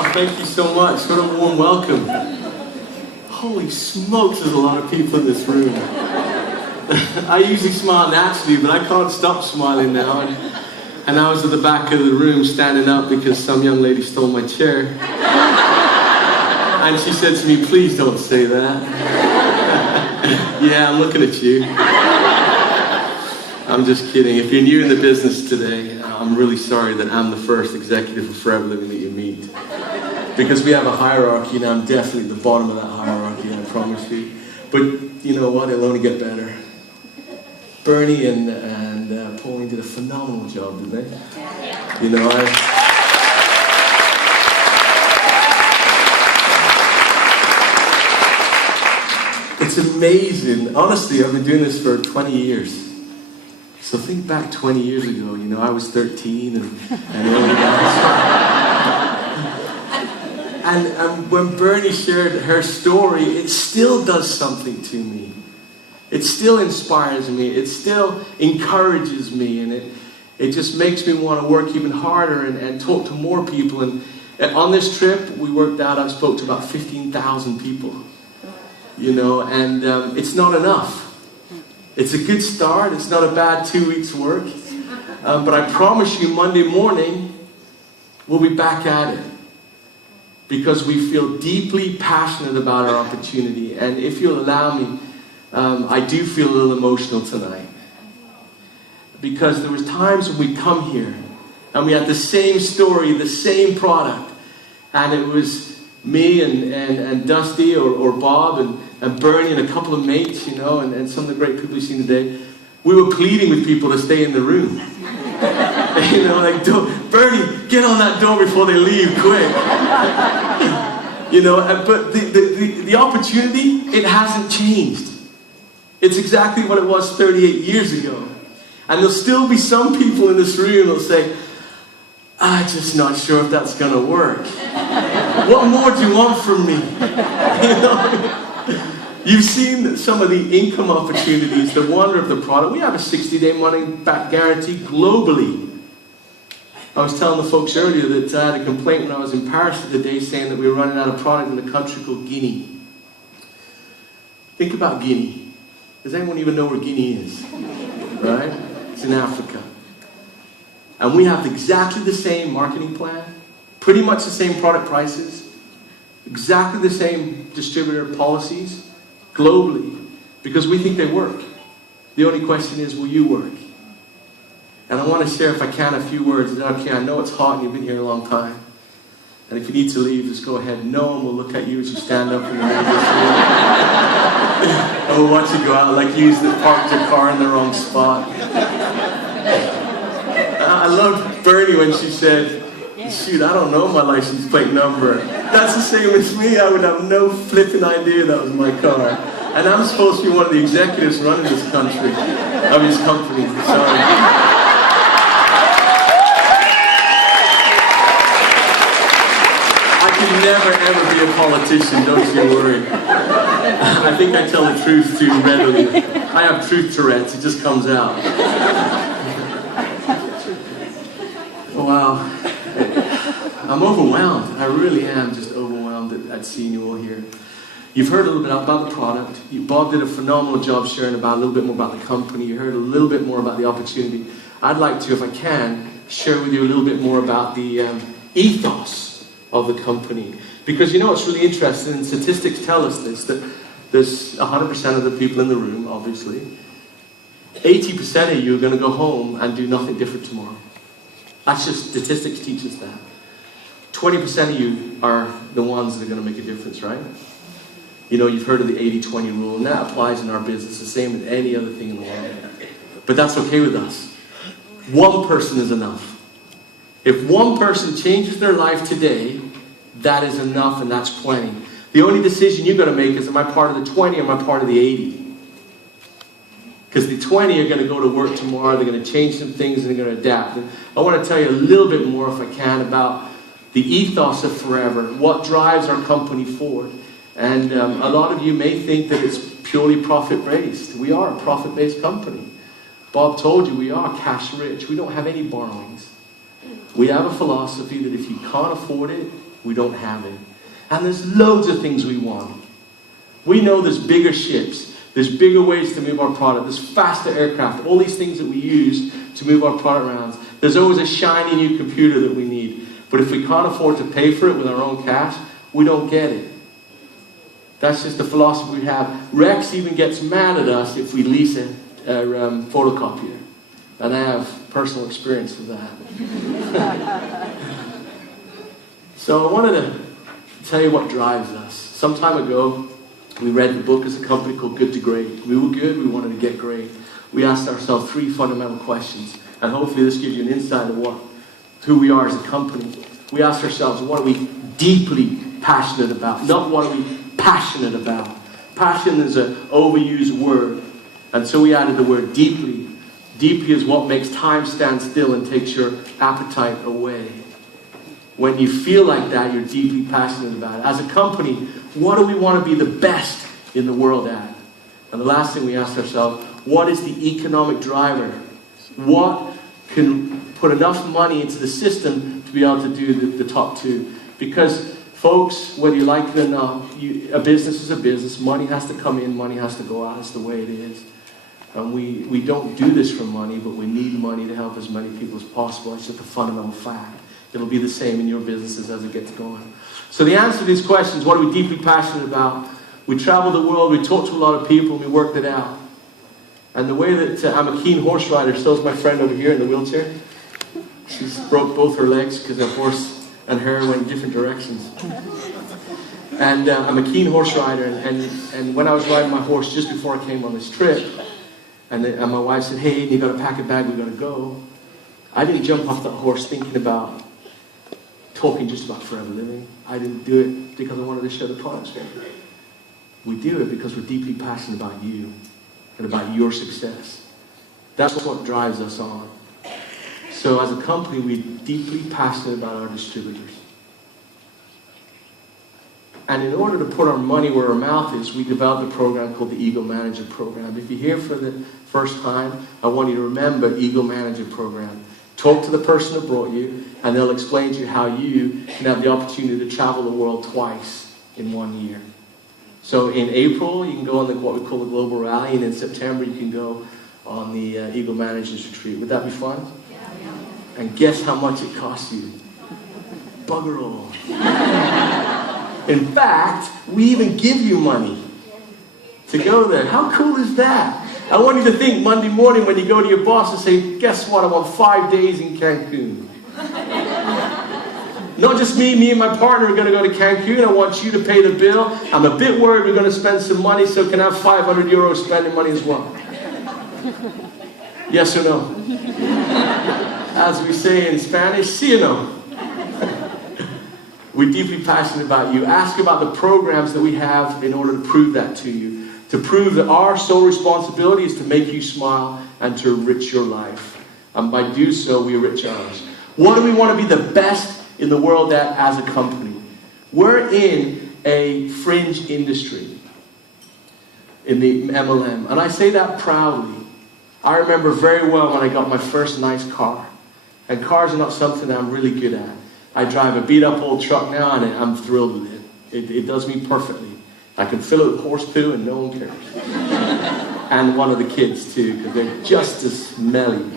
Oh, thank you so much. What a warm welcome. Holy smokes, there's a lot of people in this room. I usually smile naturally, but I can't stop smiling now. And I was at the back of the room standing up because some young lady stole my chair. And she said to me, please don't say that. Yeah, I'm looking at you. I'm just kidding. If you're new in the business today, I'm really sorry that I'm the first executive of Forever Living that you meet. Because we have a hierarchy, and I'm definitely at the bottom of that hierarchy, I promise you. But you know what? It'll only get better. Bernie and Pauline did a phenomenal job, didn't they? You know, it's amazing. Honestly, I've been doing this for 20 years. So think back 20 years ago, you know, I was 13 and when Bernie shared her story, it still does something to me. It still inspires me. It still encourages me. And it just makes me want to work even harder and talk to more people. And on this trip, we worked out, I spoke to about 15,000 people. You know, and it's not enough. It's a good start. It's not a bad 2 weeks' work. But I promise you, Monday morning, we'll be back at it. Because we feel deeply passionate about our opportunity. And if you'll allow me, I do feel a little emotional tonight. Because there was times when we come here, and we had the same story, the same product. And it was me and Dusty or Bob and Bernie and a couple of mates, you know, and some of the great people you've seen today. We were pleading with people to stay in the room. You know, like, Bernie, get on that door before they leave, quick. You know, but the opportunity, it hasn't changed. It's exactly what it was 38 years ago. And there'll still be some people in this room who'll say, I'm just not sure if that's going to work. What more do you want from me? You know? You've seen some of the income opportunities, the wonder of the product. We have a 60-day money-back guarantee globally. I was telling the folks earlier that I had a complaint when I was in Paris the other day saying that we were running out of product in a country called Guinea. Think about Guinea. Does anyone even know where Guinea is? Right? It's in Africa. And we have exactly the same marketing plan, pretty much the same product prices, exactly the same distributor policies, globally, because we think they work. The only question is, will you work? And I want to share, if I can, a few words. Okay, I know it's hot and you've been here a long time. And if you need to leave, just go ahead. No one will look at you as you stand up in the middle of this room. And we'll watch you go out like you parked your car in the wrong spot. I loved Bernie when she said, shoot, I don't know my license plate number. That's the same as me. I would have no flipping idea that was my car. And I'm supposed to be one of the executives running this country. Of his company, sorry. I can never, ever be a politician, don't you worry. I think I tell the truth too readily. I have truth Tourette's, it just comes out. Wow. I'm overwhelmed. I really am just overwhelmed at seeing you all here. You've heard a little bit about the product. Bob did a phenomenal job sharing a little bit more about the company. You heard a little bit more about the opportunity. I'd like to, if I can, share with you a little bit more about the ethos of the company. Because you know what's really interesting, and statistics tell us this, that there's 100% of the people in the room, obviously. 80% of you are going to go home and do nothing different tomorrow. That's just, statistics teach us that. 20% of you are the ones that are going to make a difference, right? You know, you've heard of the 80-20 rule, and that applies in our business, the same with any other thing in the world. But that's okay with us. One person is enough. If one person changes their life today, that is enough and that's plenty. The only decision you've got to make is, am I part of the 20 or am I part of the 80? Because the 20 are going to go to work tomorrow, they're going to change some things and they're going to adapt. And I want to tell you a little bit more, if I can, about the ethos of Forever, what drives our company forward. And a lot of you may think that it's purely profit-based. We are a profit-based company. Bob told you we are cash rich. We don't have any borrowings. We have a philosophy that if you can't afford it, we don't have it. And there's loads of things we want. We know there's bigger ships, there's bigger ways to move our product, there's faster aircraft, all these things that we use to move our product around. There's always a shiny new computer that we need. But if we can't afford to pay for it with our own cash, we don't get it. That's just the philosophy we have. Rex even gets mad at us if we lease a photocopier. And I have personal experience with that. So I wanted to tell you what drives us. Some time ago, we read the book as a company called Good to Great. We were good, we wanted to get great. We asked ourselves 3 fundamental questions. And hopefully this gives you an insight of who we are as a company. We asked ourselves, what are we deeply passionate about? Not what are we passionate about. Passion is an overused word. And so we added the word deeply. Deeply is what makes time stand still and takes your appetite away. When you feel like that, you're deeply passionate about it. As a company, what do we want to be the best in the world at? And the last thing we asked ourselves, what is the economic driver? What can put enough money into the system to be able to do the top 2? Because, folks, whether you like it or not, a business is a business. Money has to come in, money has to go out. It's the way it is. And we don't do this for money, but we need money to help as many people as possible. It's just a fundamental fact. It'll be the same in your businesses as it gets going. So the answer to these questions, what are we deeply passionate about? We travel the world, we talk to a lot of people, and we worked it out. And the way that I'm a keen horse rider, so is my friend over here in the wheelchair. She's broke both her legs because her horse and her went in different directions. And I'm a keen horse rider, and when I was riding my horse just before I came on this trip, and my wife said, hey, you got to pack a bag, we got to go. I didn't jump off that horse thinking about talking just about forever living. I didn't do it because I wanted to share the products with you. We do it because we're deeply passionate about you and about your success. That's what drives us on. So as a company, we're deeply passionate about our distributors. And in order to put our money where our mouth is, we developed a program called the Eagle Manager Program. If you're here for the first time, I want you to remember Eagle Manager Program. Talk to the person who brought you, and they'll explain to you how you can have the opportunity to travel the world twice in 1 year. So in April, you can go on what we call the Global Rally, and in September, you can go on the Eagle Managers Retreat. Would that be fun? Yeah. And guess how much it costs you? Bugger all. In fact, we even give you money to go there. How cool is that? I want you to think Monday morning when you go to your boss and say, guess what, I want 5 days in Cancun. Not just me and my partner are going to go to Cancun. I want you to pay the bill. I'm a bit worried we're going to spend some money, so can I have 500 euros spending money as well? Yes or no? As we say in Spanish, sí or no? We're deeply passionate about you. Ask about the programs that we have in order to prove that to you. To prove that our sole responsibility is to make you smile and to enrich your life. And by do so, we enrich ours. What do we want to be the best in the world at as a company? We're in a fringe industry, in the MLM. And I say that proudly. I remember very well when I got my first nice car. And cars are not something that I'm really good at. I drive a beat-up old truck now, and I'm thrilled with it. It does me perfectly. I can fill it with horse poo and no one cares. And one of the kids too, because they're just as smelly.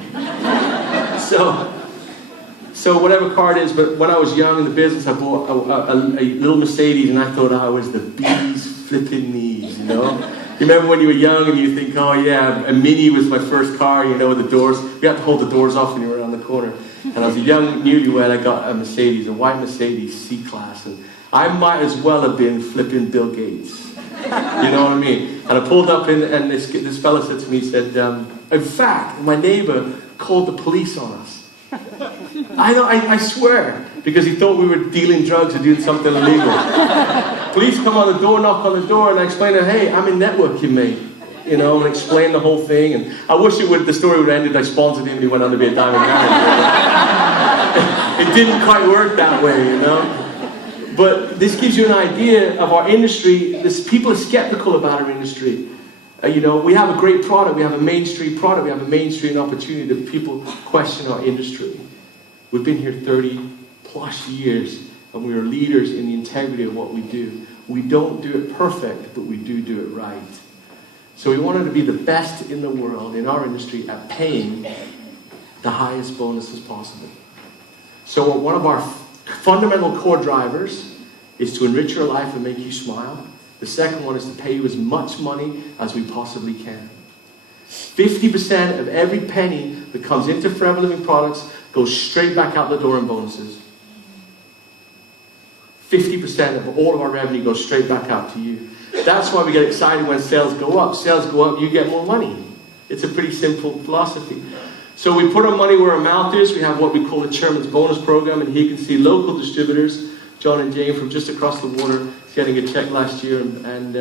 So whatever car it is, but when I was young in the business, I bought a little Mercedes, and I thought I was the bee's flipping knees, you know? You remember when you were young and you think, oh yeah, a Mini was my first car, you know, with the doors. You had to hold the doors off when you were around the corner. And I was a young newlywed, I got a Mercedes, a white Mercedes C-Class, and I might as well have been flipping Bill Gates. You know what I mean? And I pulled up in, and this fella said to me, he said, in fact, my neighbor called the police on us. I swear, because he thought we were dealing drugs or doing something illegal. Police come on the door, knock on the door, and I explain to him, hey, I'm in networking, mate. You know, and explain the whole thing. And I wish the story would have ended, I sponsored him and he went on to be a diamond manager. It didn't quite work that way, you know. But this gives you an idea of our industry. People are skeptical about our industry. You know, we have a great product. We have a mainstream product. We have a mainstream opportunity that people question our industry. We've been here 30 plus years, and we are leaders in the integrity of what we do. We don't do it perfect, but we do it right. So we wanted to be the best in the world, in our industry, at paying the highest bonuses possible. So one of our fundamental core drivers is to enrich your life and make you smile. The second one is to pay you as much money as we possibly can. 50% of every penny that comes into Forever Living products goes straight back out the door in bonuses. 50% of all of our revenue goes straight back out to you. That's why we get excited when sales go up. Sales go up, you get more money. It's a pretty simple philosophy. So we put our money where our mouth is. We have what we call the Chairman's Bonus Program, and here you can see local distributors, John and Jane from just across the water, getting a check last year, and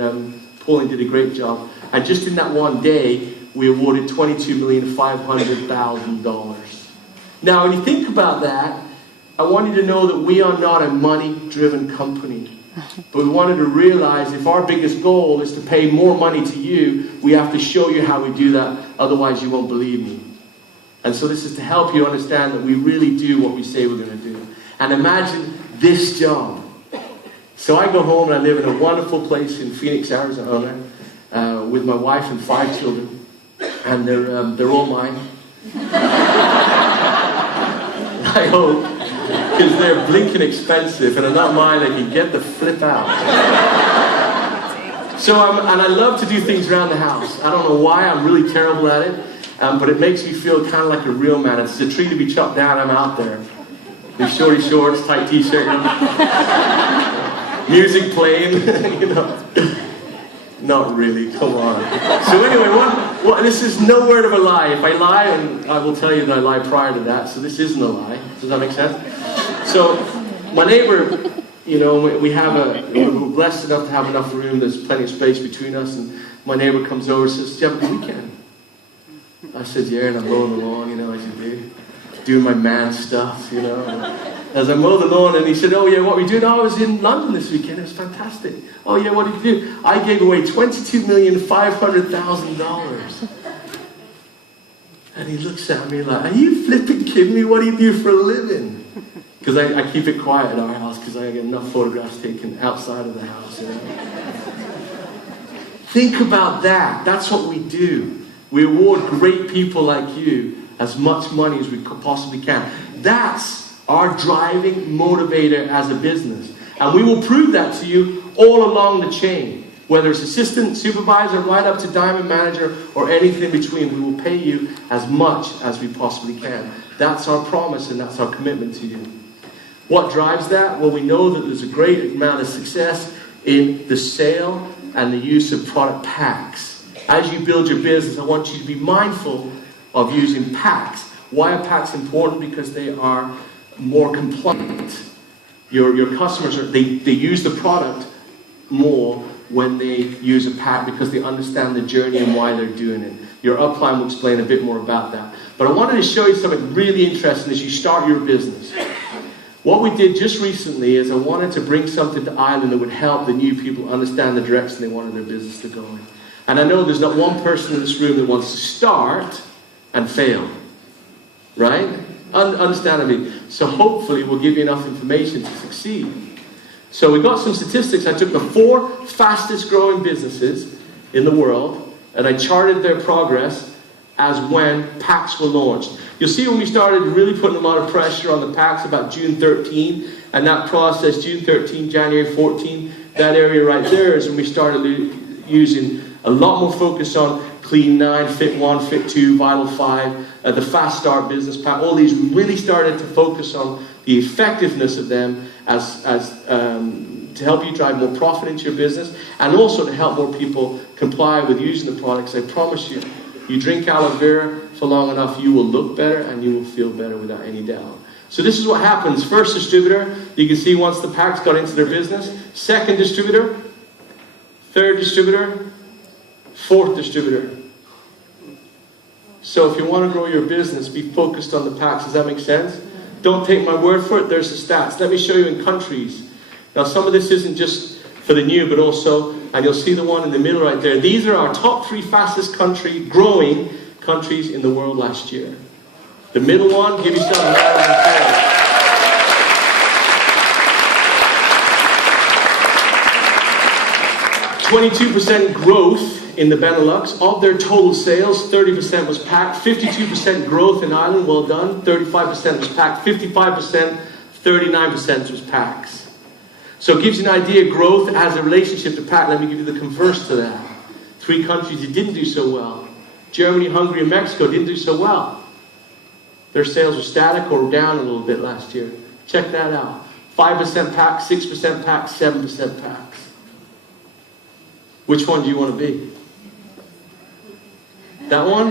Pauline did a great job. And just in that one day, we awarded $22,500,000. Now, when you think about that, I want you to know that we are not a money-driven company. But we wanted to realize if our biggest goal is to pay more money to you, we have to show you how we do that, otherwise you won't believe me. And so this is to help you understand that we really do what we say we're going to do. And imagine this job. So I go home and I live in a wonderful place in Phoenix, Arizona, with my wife and 5 children. And they're all mine. I hope, because they're blinking expensive and they're not mine, I can get the flip out. So and I love to do things around the house. I don't know why, I'm really terrible at it, but it makes me feel kind of like a real man. It's a tree to be chopped down, I'm out there. These shorty shorts, tight t-shirt, music playing, you know. Not really, come on. So anyway, this is no word of a lie. If I lie, and I will tell you that I lied prior to that, so this isn't a lie. Does that make sense? So, my neighbor, you know, we're blessed enough to have enough room, there's plenty of space between us, and my neighbor comes over and says, "Do you have a good weekend?" I said, "Yeah," and I'm mowing the lawn, you know, as you do. Doing my man stuff, you know. As I mow the lawn, and he said, "Oh yeah, what were you doing?" "Oh, I was in London this weekend, it was fantastic." "Oh yeah, what did you do?" "I gave away $22,500,000. And he looks at me like, "Are you flipping kidding me? What do you do for a living?" Because I keep it quiet at our house, because I get enough photographs taken outside of the house, you know. Think about that. That's what we do. We award great people like you as much money as we possibly can. That's our driving motivator as a business. And we will prove that to you all along the chain. Whether it's assistant, supervisor, right up to diamond manager, or anything in between, we will pay you as much as we possibly can. That's our promise and that's our commitment to you. What drives that? Well, we know that there's a great amount of success in the sale and the use of product packs. As you build your business, I want you to be mindful of using packs. Why are packs important? Because they are more compliant. Your customers, they use the product more when they use a pack because they understand the journey and why they're doing it. Your upline will explain a bit more about that. But I wanted to show you something really interesting as you start your business. What we did just recently is I wanted to bring something to Ireland that would help the new people understand the direction they wanted their business to go in. And I know there's not one person in this room that wants to start and fail. Right? Understandably. So hopefully we'll give you enough information to succeed. So we got some statistics. I took the 4 fastest growing businesses in the world and I charted their progress as when packs were launched. You'll see when we started really putting a lot of pressure on the packs about June 13, and that process, June 13, January 14, that area right there is when we started using a lot more focus on Clean 9, Fit 1, Fit 2, Vital 5, the Fast Start Business Pack. All these really started to focus on the effectiveness of them as to help you drive more profit into your business and also to help more people comply with using the products. I promise you, you drink aloe vera for long enough, you will look better and you will feel better without any doubt. So this is what happens. First distributor, you can see once the packs got into their business. Second distributor, third distributor, fourth distributor. So if you want to grow your business, be focused on the packs. Does that make sense? Don't take my word for it. There's the stats. Let me show you in countries. Now some of this isn't just for the new, but also, and you'll see the one in the middle right there. These are our top 3 fastest growing countries in the world last year. The middle one, give yourself a round of applause. 22% growth in the Benelux. Of their total sales, 30% was packed. 52% growth in Ireland, well done. 35% was packed. 55%, 39% was packs. So it gives you an idea, growth has a relationship to pack. Let me give you the converse to that. 3 countries that didn't do so well. Germany, Hungary, and Mexico didn't do so well. Their sales were static or down a little bit last year. Check that out. 5% packs, 6% packs, 7% packs. Which one do you want to be? That one?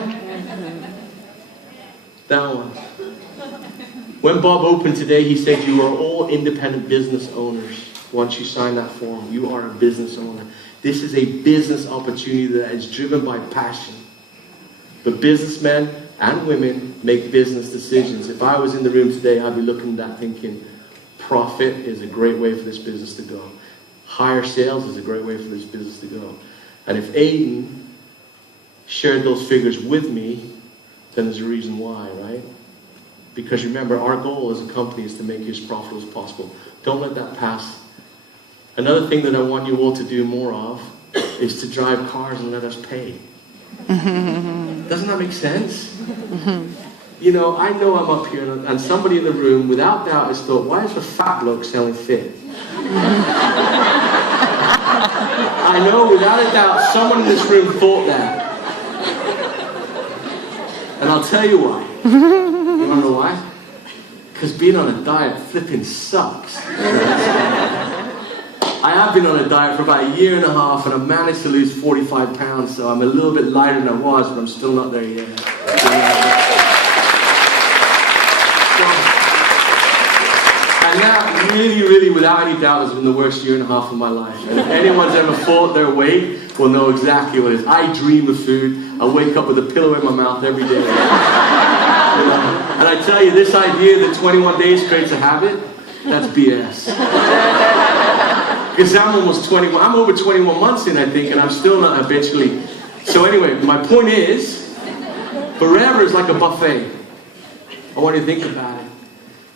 That one. When Bob opened today, he said you are all independent business owners. Once you sign that form, you are a business owner. This is a business opportunity that is driven by passion. But businessmen and women make business decisions. If I was in the room today, I'd be looking at that thinking, profit is a great way for this business to go. Higher sales is a great way for this business to go. And if Aidan shared those figures with me, then there's a reason why, right? Because remember, our goal as a company is to make you as profitable as possible. Don't let that pass. Another thing that I want you all to do more of is to drive cars and let us pay. Doesn't that make sense? You know I'm up here and somebody in the room, without doubt, has thought, why is a fat bloke selling fit? I know, without a doubt, someone in this room thought that. And I'll tell you why. You want to know why? Because being on a diet flipping sucks. I have been on a diet for about 1.5 years and I've managed to lose 45 pounds, so I'm a little bit lighter than I was, but I'm still not there yet. And that really, without any doubt, has been the worst 1.5 years of my life. And if anyone's ever fought their weight, will know exactly what it is. I dream of food. I wake up with a pillow in my mouth every day. And I tell you, this idea that 21 days creates a habit, that's BS. Because I'm almost 21. I'm over 21 months in, I think, and I'm still not habitually. So anyway, my point is, forever is like a buffet. I want you to think about it.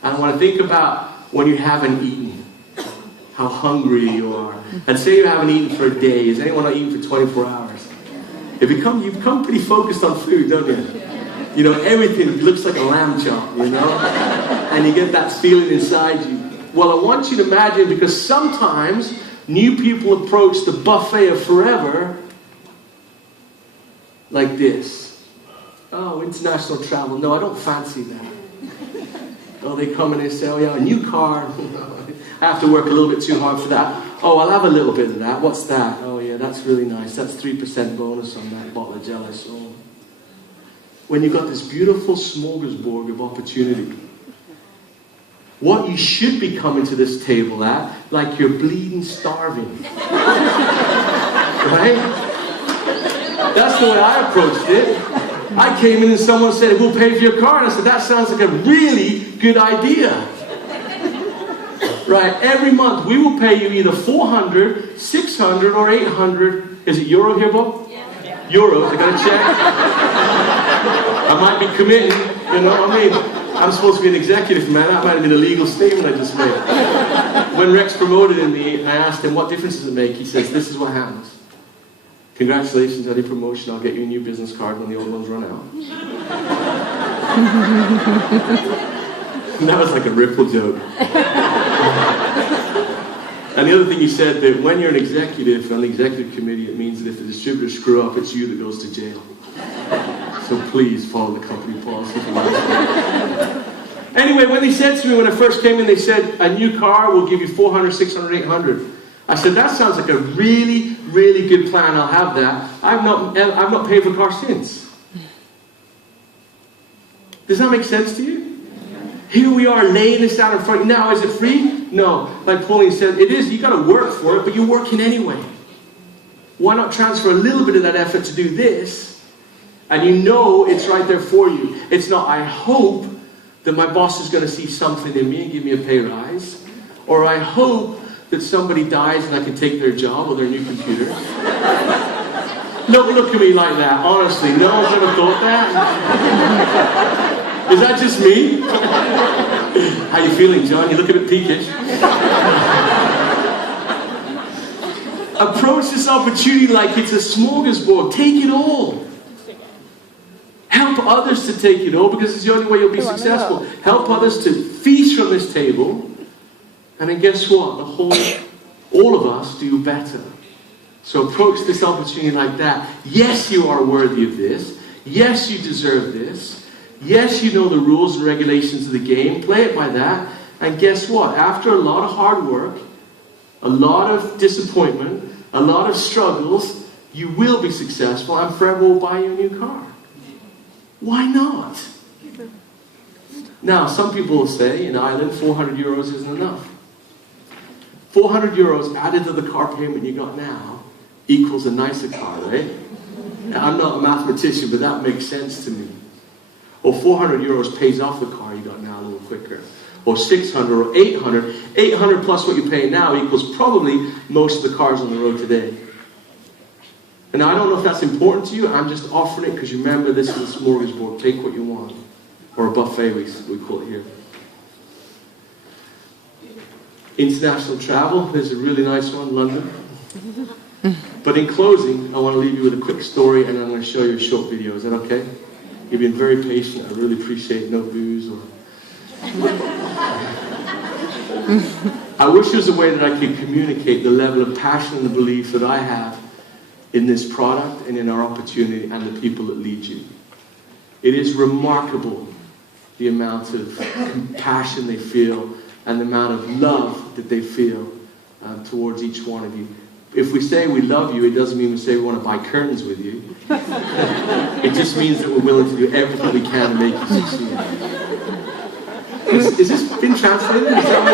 I want to think about when you haven't eaten, how hungry you are. And say you haven't eaten for a day. Has anyone not eaten for 24 hours? You become pretty focused on food, don't you? You know, everything looks like a lamb chop, you know? And you get that feeling inside you. Well, I want you to imagine, because sometimes new people approach the buffet of forever like this. Oh, international travel. No, I don't fancy that. Oh, they come and they say, oh yeah, a new car. I have to work a little bit too hard for that. Oh, I'll have a little bit of that. What's that? Oh yeah, that's really nice. That's 3% bonus on that bottle of Jelly. So when you've got this beautiful smorgasbord of opportunity, what you should be coming to this table at, like you're bleeding starving. Right? That's the way I approached it. I came in and someone said, we'll pay for your car. And I said, that sounds like a really good idea. Right? Every month we will pay you either 400, 600, or 800. Is it euro here, Bob? Yeah. Euros, I gotta check. I might be committing, you know what I mean? I'm supposed to be an executive, man. That might have been a legal statement I just made. When Rex promoted me, I asked him, what difference does it make? He says, this is what happens. Congratulations on your promotion. I'll get you a new business card when the old ones run out. And that was like a ripple joke. And the other thing he said, that when you're an executive on the executive committee, it means that if the distributors screw up, it's you that goes to jail. So please follow the company policy. Anyway, when they said to me when I first came in, they said, a new car will give you 400, 600, 800. I said, that sounds like a really, really good plan. I'll have that. I've not paid for a car since. Does that make sense to you? Here we are laying this out in front of you. Now, is it free? No. Like Pauline said, it is. You got to work for it, but you're working anyway. Why not transfer a little bit of that effort to do this? And you know it's right there for you. It's not, I hope that my boss is going to see something in me and give me a pay rise. Or I hope that somebody dies and I can take their job or their new computer. Don't look at me like that, honestly. No one's ever thought that. Is that just me? How you feeling, John? You look a bit peakish. Approach this opportunity like it's a smorgasbord. Take it all. Help others to take it all, because it's the only way you'll be successful. Help others to feast from this table, and then guess what? All of us do better. So approach this opportunity like that. Yes, you are worthy of this. Yes, you deserve this. Yes, you know the rules and regulations of the game. Play it by that. And guess what? After a lot of hard work, a lot of disappointment, a lot of struggles, you will be successful, and forever will buy you a new car. Why not? Now, some people will say in Ireland, 400 euros isn't enough. 400 euros added to the car payment you got now equals a nicer car, right? Now, I'm not a mathematician, but that makes sense to me. Or 400 euros pays off the car you got now a little quicker. Or 600 or 800. 800 plus what you pay now equals probably most of the cars on the road today. And I don't know if that's important to you. I'm just offering it because remember, this is a smorgasbord. Take what you want. Or a buffet, we call it here. International travel. There's a really nice one, London. But in closing, I want to leave you with a quick story, and I'm going to show you a short video. Is that okay? You've been very patient. I really appreciate no booze or... I wish there was a way that I could communicate the level of passion and the belief that I have in this product and in our opportunity and the people that lead you. It is remarkable the amount of passion they feel and the amount of love that they feel towards each one of you. If we say we love you, it doesn't mean we say we want to buy curtains with you. It just means that we're willing to do everything we can to make you succeed. Is this been translated? Is that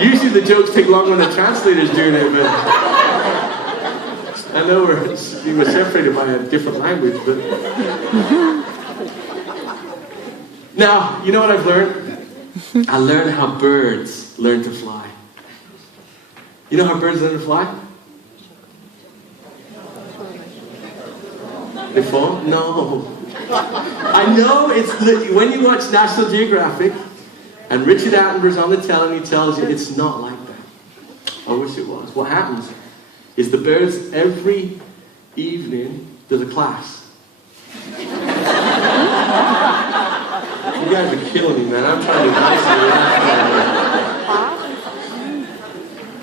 usually the jokes take longer when the translator's doing it, but I know we were separated by a different language, but... Now, you know what I've learned? I learned how birds learn to fly. You know how birds learn to fly? They fall? No. I know it's when you watch National Geographic and Richard Attenborough's on the telly and he tells you it's not like that. I wish it was. What happens is the birds every evening there's a class. You guys are killing me, man. I'm trying to be nice to you.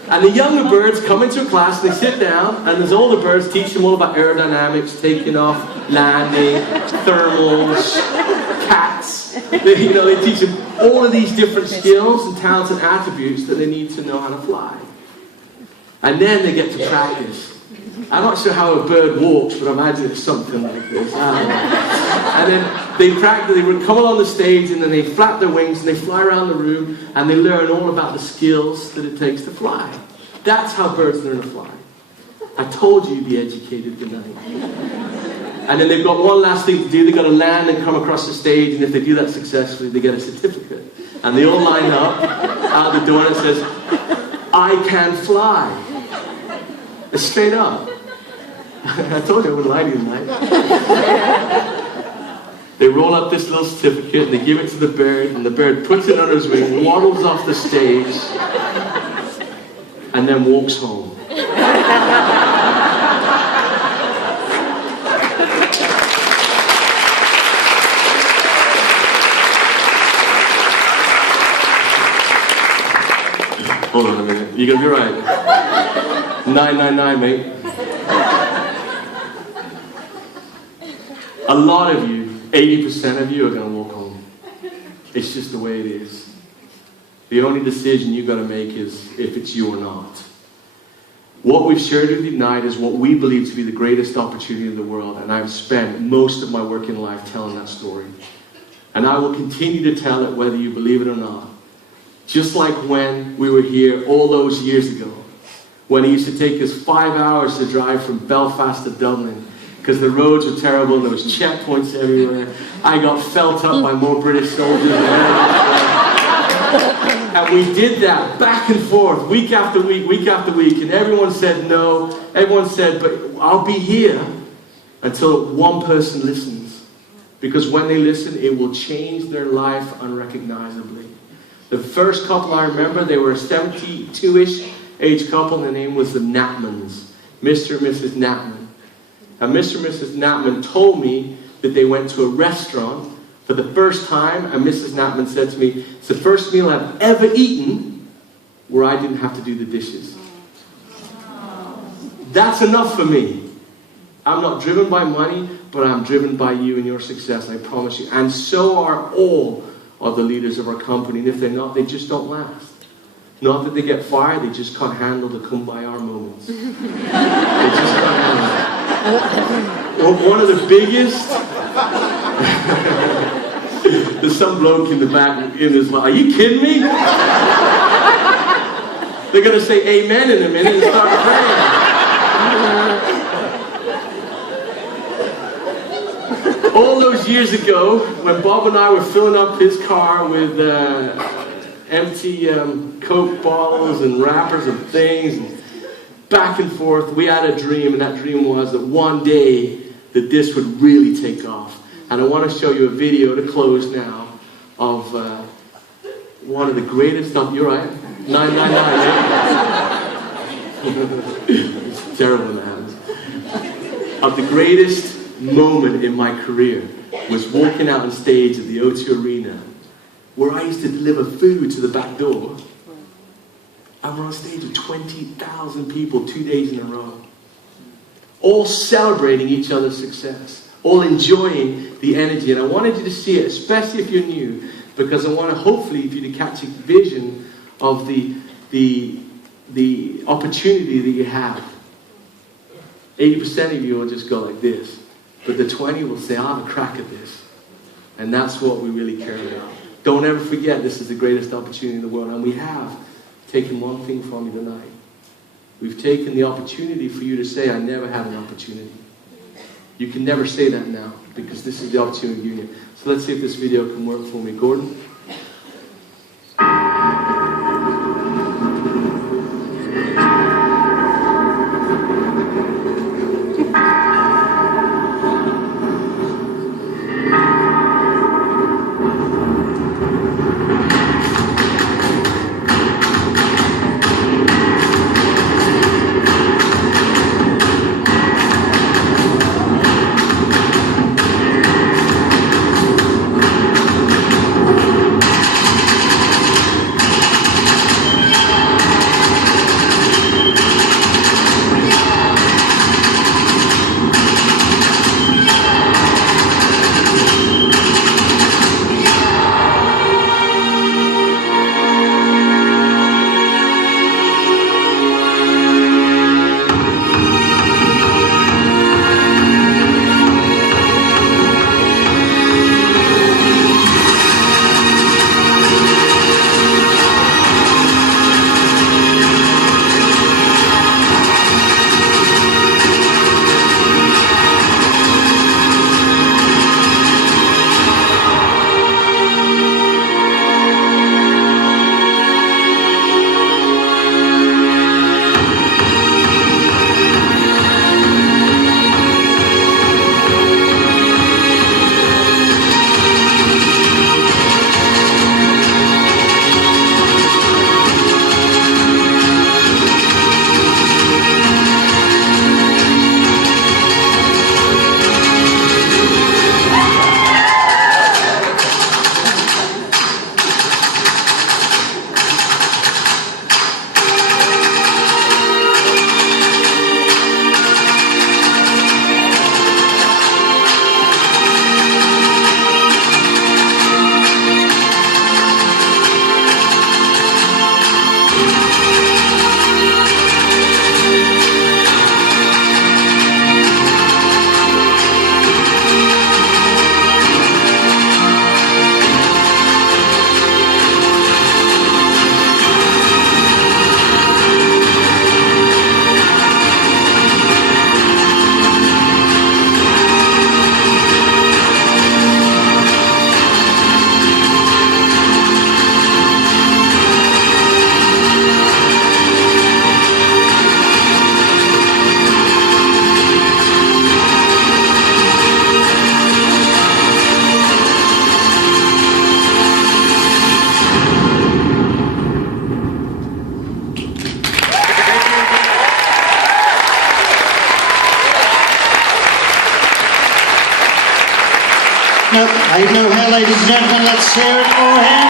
And the younger birds come into a class, they sit down, and there's older birds teach them all about aerodynamics, taking off, landing, thermals, cats. They teach them all of these different skills and talents and attributes that they need to know how to fly. And then they get to practice. I'm not sure how a bird walks, but I imagine it's something like this. And then they practice, they would come along the stage and then they flap their wings and they fly around the room and they learn all about the skills that it takes to fly. That's how birds learn to fly. I told you you'd be educated tonight. And then they've got one last thing to do. They've got to land and come across the stage, and if they do that successfully, they get a certificate. And they all line up out the door and it says, I can fly. It's straight up. I told you I wouldn't lie to you tonight. They roll up this little certificate and they give it to the bird, and the bird puts it under his wing, waddles off the stage, and then walks home. Hold on a minute. You're gonna be right. 999, mate. A lot of you, 80% of you are going to walk home. It's just the way it is. The only decision you've got to make is if it's you or not. What we've shared with you tonight is what we believe to be the greatest opportunity in the world, and I've spent most of my working life telling that story. And I will continue to tell it whether you believe it or not. Just like when we were here all those years ago, when it used to take us 5 hours to drive from Belfast to Dublin, because the roads were terrible and there was checkpoints everywhere. I got felt up by more British soldiers than anyone. And we did that back and forth, week after week, and everyone said no. Everyone said, but I'll be here until one person listens. Because when they listen, it will change their life unrecognizably. The first couple I remember, they were a 72-ish age couple, and their name was the Knapmans, Mr. and Mrs. Knapman. And Mr. and Mrs. Knapman told me that they went to a restaurant for the first time, and Mrs. Knapman said to me, it's the first meal I've ever eaten where I didn't have to do the dishes. That's enough for me. I'm not driven by money, but I'm driven by you and your success, I promise you. And so are all of the leaders of our company. And if they're not, they just don't last. Not that they get fired, they just can't handle the come by our moments. They just can't handle it. One of the biggest... There's some bloke in the back in this line. Are you kidding me? They're going to say amen in a minute and start praying. All those years ago, when Bob and I were filling up his car with empty Coke bottles and wrappers and things, and back and forth, we had a dream, and that dream was that one day that this would really take off. And I want to show you a video to close now of one of the greatest stuff. You're right, 999. It's terrible in the hands. Of the greatest moment in my career was walking out on stage at the O2 Arena, where I used to deliver food to the back door. And we're on stage with 20,000 people 2 days in a row, all celebrating each other's success, all enjoying the energy. And I wanted you to see it, especially if you're new, because I want to hopefully for you to catch a vision of the opportunity that you have. 80% of you will just go like this, but the 20 will say, I'll have a crack at this. And that's what we really care about. Don't ever forget, this is the greatest opportunity in the world. And we have taken one thing from you tonight. We've taken the opportunity for you to say, I never had an opportunity. You can never say that now, because this is the opportunity of union. So let's see if this video can work for me. Gordon? No, Aidan O'Hare, ladies and gentlemen, let's hear it for him.